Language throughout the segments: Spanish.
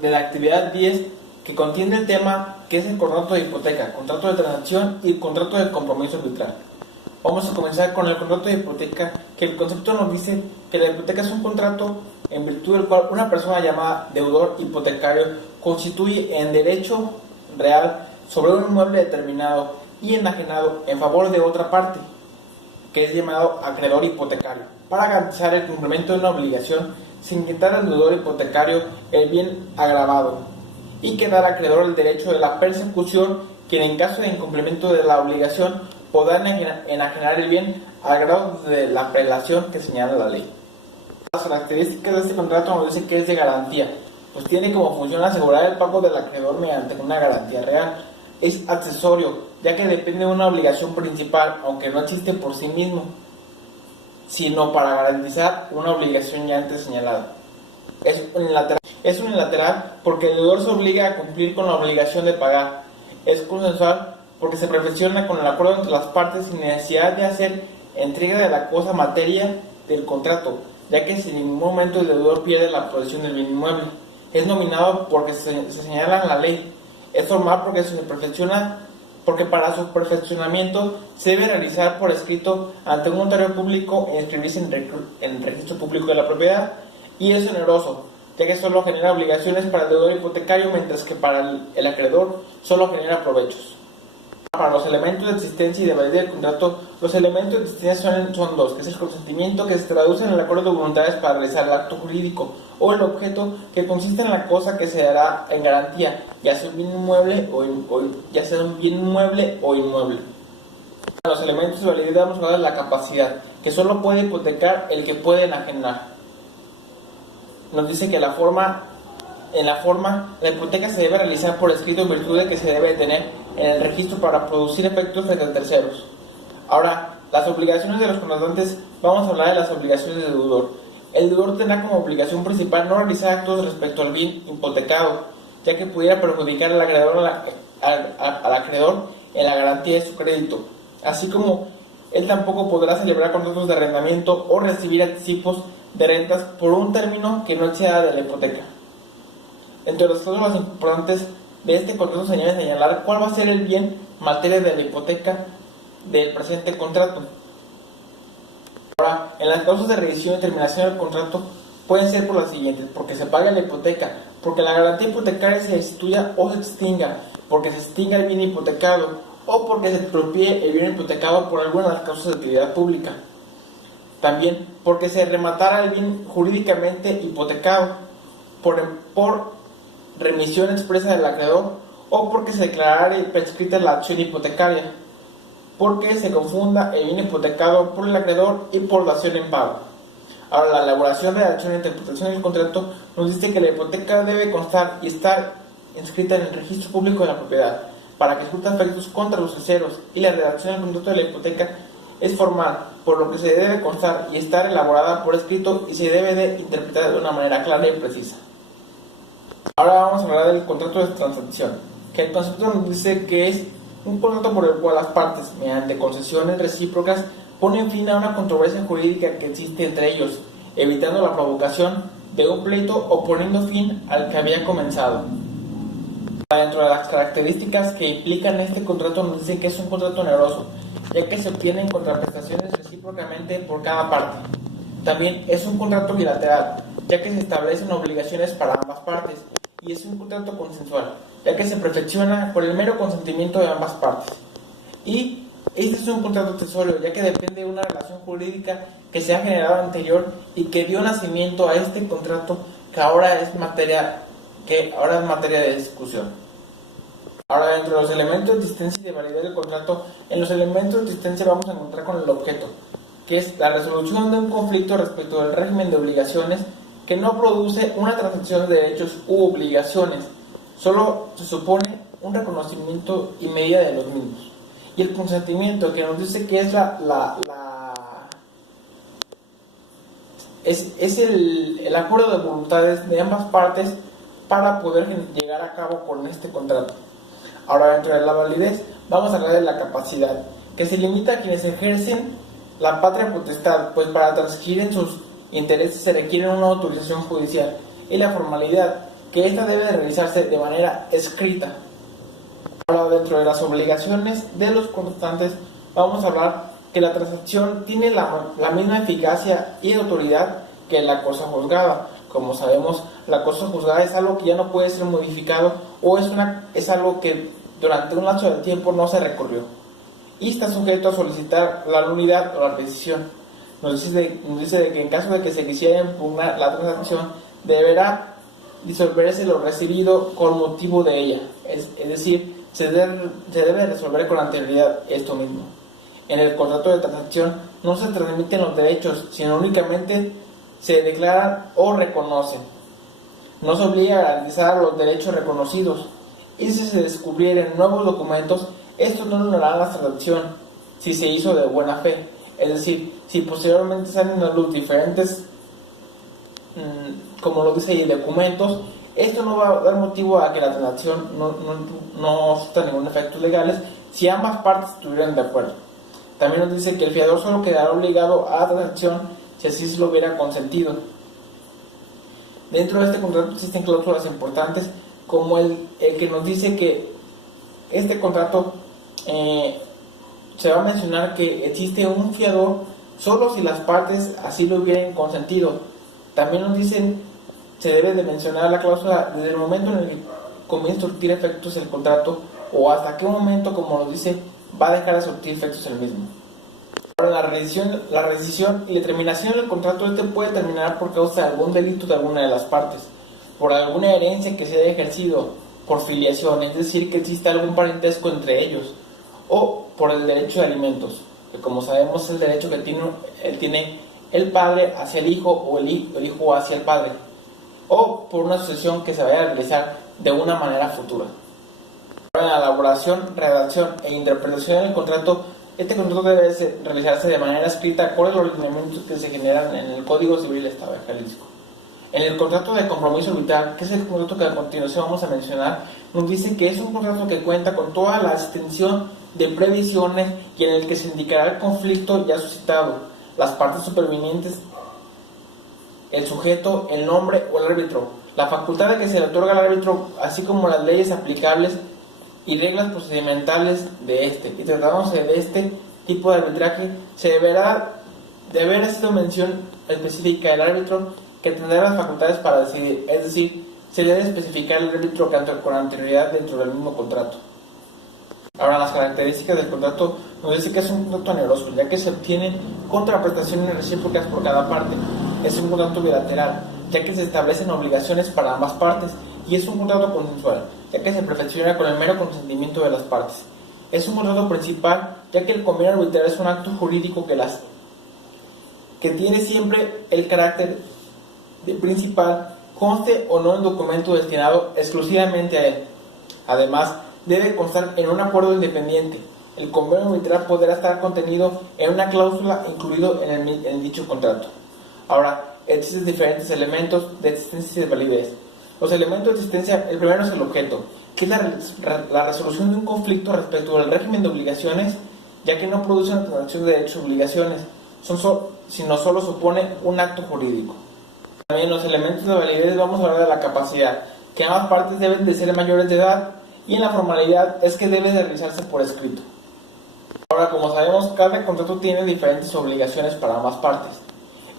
de la actividad 10, que contiene el tema que es el contrato de hipoteca, contrato de transacción y contrato de compromiso arbitral. Vamos a comenzar con el contrato de hipoteca, que el concepto nos dice que la hipoteca es un contrato en virtud del cual una persona llamada deudor hipotecario constituye en derecho real sobre un inmueble determinado y enajenado en favor de otra parte, que es llamado acreedor hipotecario, para garantizar el cumplimiento de una obligación sin quitar al deudor hipotecario el bien agravado y que da al acreedor el derecho de la persecución, quien en caso de incumplimiento de la obligación podrá enajenar el bien al grado de la prelación que señala la ley. Las características de este contrato nos dicen que es de garantía, pues tiene como función asegurar el pago del acreedor mediante una garantía real. Es accesorio, ya que depende de una obligación principal, aunque no existe por sí mismo, sino para garantizar una obligación ya antes señalada. Es unilateral porque el deudor se obliga a cumplir con la obligación de pagar. Es consensual porque se perfecciona con el acuerdo entre las partes sin necesidad de hacer entrega de la cosa materia del contrato, ya que en ningún momento el deudor pierde la posesión del bien inmueble. Es nominado porque se señala en la ley. Es formal porque se perfecciona, porque para su perfeccionamiento se debe realizar por escrito ante un notario público e inscribirse en el registro público de la propiedad. Y es oneroso, ya que solo genera obligaciones para el deudor hipotecario, mientras que para el acreedor solo genera provechos. Para los elementos de existencia y de validez del contrato, los elementos de existencia son dos, que es el consentimiento, que se traduce en el acuerdo de voluntades para realizar el acto jurídico, o el objeto, que consiste en la cosa que se dará en garantía, ya sea un bien inmueble o inmueble. Para los elementos de validez vamos a hablar de la capacidad, que solo puede hipotecar el que puede enajenar. Nos dice que la hipoteca se debe realizar por escrito en virtud de que se debe tener en el registro para producir efectos frente a terceros. Ahora, las obligaciones de los contratantes, vamos a hablar de las obligaciones del deudor. El deudor tendrá como obligación principal no realizar actos respecto al bien hipotecado, ya que pudiera perjudicar al acreedor en la garantía de su crédito, así como él tampoco podrá celebrar contratos de arrendamiento o recibir anticipos de rentas por un término que no exceda de la hipoteca. Entre las cosas más importantes de este contrato se debe señalar cuál va a ser el bien materia de la hipoteca del presente contrato. Ahora, en las causas de revisión y terminación del contrato pueden ser por las siguientes: porque se pague la hipoteca, porque la garantía hipotecaria se destituya o se extinga, porque se extinga el bien hipotecado o porque se expropie el bien hipotecado por alguna de las causas de utilidad pública. También porque se rematara el bien jurídicamente hipotecado por remisión expresa del acreedor o porque se declarara prescrita la acción hipotecaria, porque se confunda el bien hipotecado por el acreedor y por dación en pago. Ahora, la elaboración, redacción e interpretación del contrato nos dice que la hipoteca debe constar y estar inscrita en el registro público de la propiedad para que surta efectos contra los terceros, y la redacción del contrato de la hipoteca es formal, por lo que se debe constar y estar elaborada por escrito y se debe de interpretar de una manera clara y precisa. Ahora vamos a hablar del contrato de transacción, que el concepto nos dice que es un contrato por el cual las partes, mediante concesiones recíprocas, ponen fin a una controversia jurídica que existe entre ellos, evitando la provocación de un pleito o poniendo fin al que había comenzado. Dentro de las características que implican este contrato nos dicen que es un contrato oneroso, ya que se obtienen contraprestaciones recíprocamente por cada parte. También es un contrato bilateral, ya que se establecen obligaciones para ambas partes, y es un contrato consensual, ya que se perfecciona por el mero consentimiento de ambas partes. Y este es un contrato accesorio, ya que depende de una relación jurídica que se ha generado anterior y que dio nacimiento a este contrato que ahora es materia de discusión. Ahora, dentro de los elementos de existencia y de validez del contrato, en los elementos de existencia vamos a encontrar con el objeto, que es la resolución de un conflicto respecto del régimen de obligaciones que no produce una transacción de derechos u obligaciones, solo se supone un reconocimiento y medida de los mismos. Y el consentimiento, que nos dice que es el acuerdo de voluntades de ambas partes para poder llegar a cabo con este contrato. Ahora, dentro de la validez, vamos a hablar de la capacidad, que se limita a quienes ejercen la patria potestad, pues para transgredir en sus intereses se requiere una autorización judicial, y la formalidad, que ésta debe realizarse de manera escrita. Ahora, dentro de las obligaciones de los contratantes, vamos a hablar que la transacción tiene la misma eficacia y autoridad que la cosa juzgada. Como sabemos, la cosa juzgada es algo que ya no puede ser modificado o es algo que durante un lapso de tiempo no se recurrió y está sujeto a solicitar la nulidad o la rescisión. Nos dice de que en caso de que se quisiera impugnar la transacción, deberá disolverse lo recibido con motivo de ella, es decir, se debe resolver con anterioridad esto mismo. En el contrato de transacción no se transmiten los derechos, sino únicamente se declaran o reconocen. No se obliga a garantizar los derechos reconocidos, y si se descubrieren nuevos documentos, estos no anularán la transacción si se hizo de buena fe. Es decir, si posteriormente salen a luz diferentes, como lo dice ahí, documentos, esto no va a dar motivo a que la transacción no surta ningún efectos legales si ambas partes estuvieran de acuerdo. También nos dice que el fiador solo quedará obligado a la transacción si así se lo hubiera consentido. Dentro de este contrato existen cláusulas importantes, como el que nos dice que este contrato se va a mencionar que existe un fiador solo si las partes así lo hubieran consentido. También nos dicen, se debe de mencionar la cláusula desde el momento en el que comienza a surtir efectos el contrato o hasta qué momento, como nos dice, va a dejar de surtir efectos el mismo. Ahora, la rescisión y la terminación del contrato puede terminar por causa de algún delito de alguna de las partes, por alguna herencia que se haya ejercido, por filiación, es decir, que exista algún parentesco entre ellos, o por el derecho de alimentos, que como sabemos es el derecho que tiene el padre hacia el hijo o el hijo hacia el padre, o por una sucesión que se vaya a realizar de una manera futura. En la elaboración, redacción e interpretación del contrato, este contrato debe realizarse de manera escrita con los lineamientos que se generan en el Código Civil del Estado de Jalisco. En el contrato de compromiso vital, que es el contrato que a continuación vamos a mencionar, nos dice que es un contrato que cuenta con toda la extensión de previsiones y en el que se indicará el conflicto ya suscitado, las partes supervinientes, el sujeto, el nombre o el árbitro, la facultad de que se le otorga al árbitro, así como las leyes aplicables y reglas procedimentales de este. Y tratándose de este tipo de arbitraje, se deberá de haber sido mención específica del árbitro que tendrá las facultades para decidir, es decir, se le debe especificar el árbitro con anterioridad dentro del mismo contrato. Ahora, las características del contrato nos dice que es un contrato oneroso, ya que se obtienen contraprestaciones recíprocas por cada parte. Es un contrato bilateral, ya que se establecen obligaciones para ambas partes, y es un contrato consensual, ya que se perfecciona con el mero consentimiento de las partes. Es un contrato principal, ya que el convenio arbitral es un acto jurídico que tiene siempre el carácter de principal, conste o no el documento destinado exclusivamente a él. Además, debe constar en un acuerdo independiente. El convenio arbitral podrá estar contenido en una cláusula incluido en dicho contrato. Ahora, existen diferentes elementos de existencia y de validez. Los elementos de existencia, el primero es el objeto, que es la resolución de un conflicto respecto al régimen de obligaciones, ya que no produce una transacción de derechos y obligaciones, sino solo supone un acto jurídico. También los elementos de validez, vamos a hablar de la capacidad, que ambas partes deben de ser mayores de edad, y en la formalidad es que debe de realizarse por escrito. Ahora, como sabemos, cada contrato tiene diferentes obligaciones para ambas partes.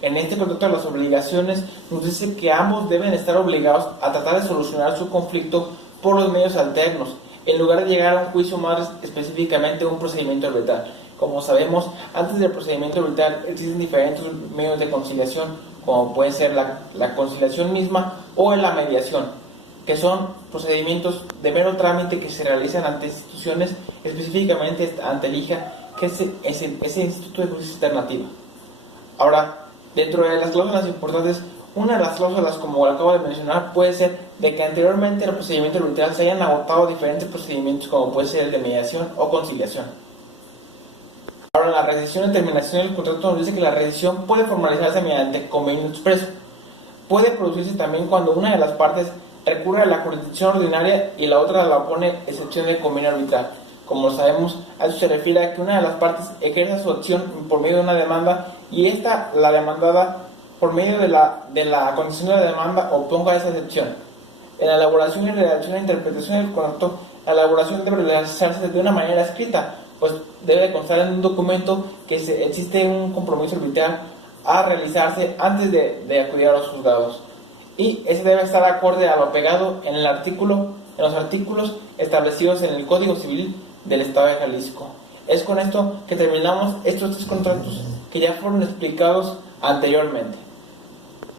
En este contrato las obligaciones nos dice que ambos deben estar obligados a tratar de solucionar su conflicto por los medios alternos, en lugar de llegar a un juicio más específicamente un procedimiento arbitral. Como sabemos, antes del procedimiento arbitral existen diferentes medios de conciliación, como puede ser la conciliación misma o la mediación, que son procedimientos de mero trámite que se realizan ante instituciones, específicamente ante el IJA, que es ese Instituto de Justicia Alternativa. Ahora, dentro de las cláusulas importantes, una de las cláusulas, como lo acabo de mencionar, puede ser de que anteriormente en el procedimiento arbitral se hayan agotado diferentes procedimientos, como puede ser el de mediación o conciliación. Ahora, la rescisión y terminación del contrato nos dice que la rescisión puede formalizarse mediante convenio expreso. Puede producirse también cuando una de las partes recurre a la jurisdicción ordinaria y la otra la opone excepción del convenio arbitral. Como sabemos, a eso se refiere a que una de las partes ejerza su acción por medio de una demanda y la demandada, por medio de la condición de la demanda, oponga esa excepción. En la elaboración y redacción e interpretación del contrato, la elaboración debe realizarse de una manera escrita, pues debe de constar en un documento que existe un compromiso arbitral a realizarse antes de acudir a los juzgados. Y ese debe estar acorde a lo pegado en el artículo, en los artículos establecidos en el Código Civil del Estado de Jalisco. Es con esto que terminamos estos 3 contratos que ya fueron explicados anteriormente.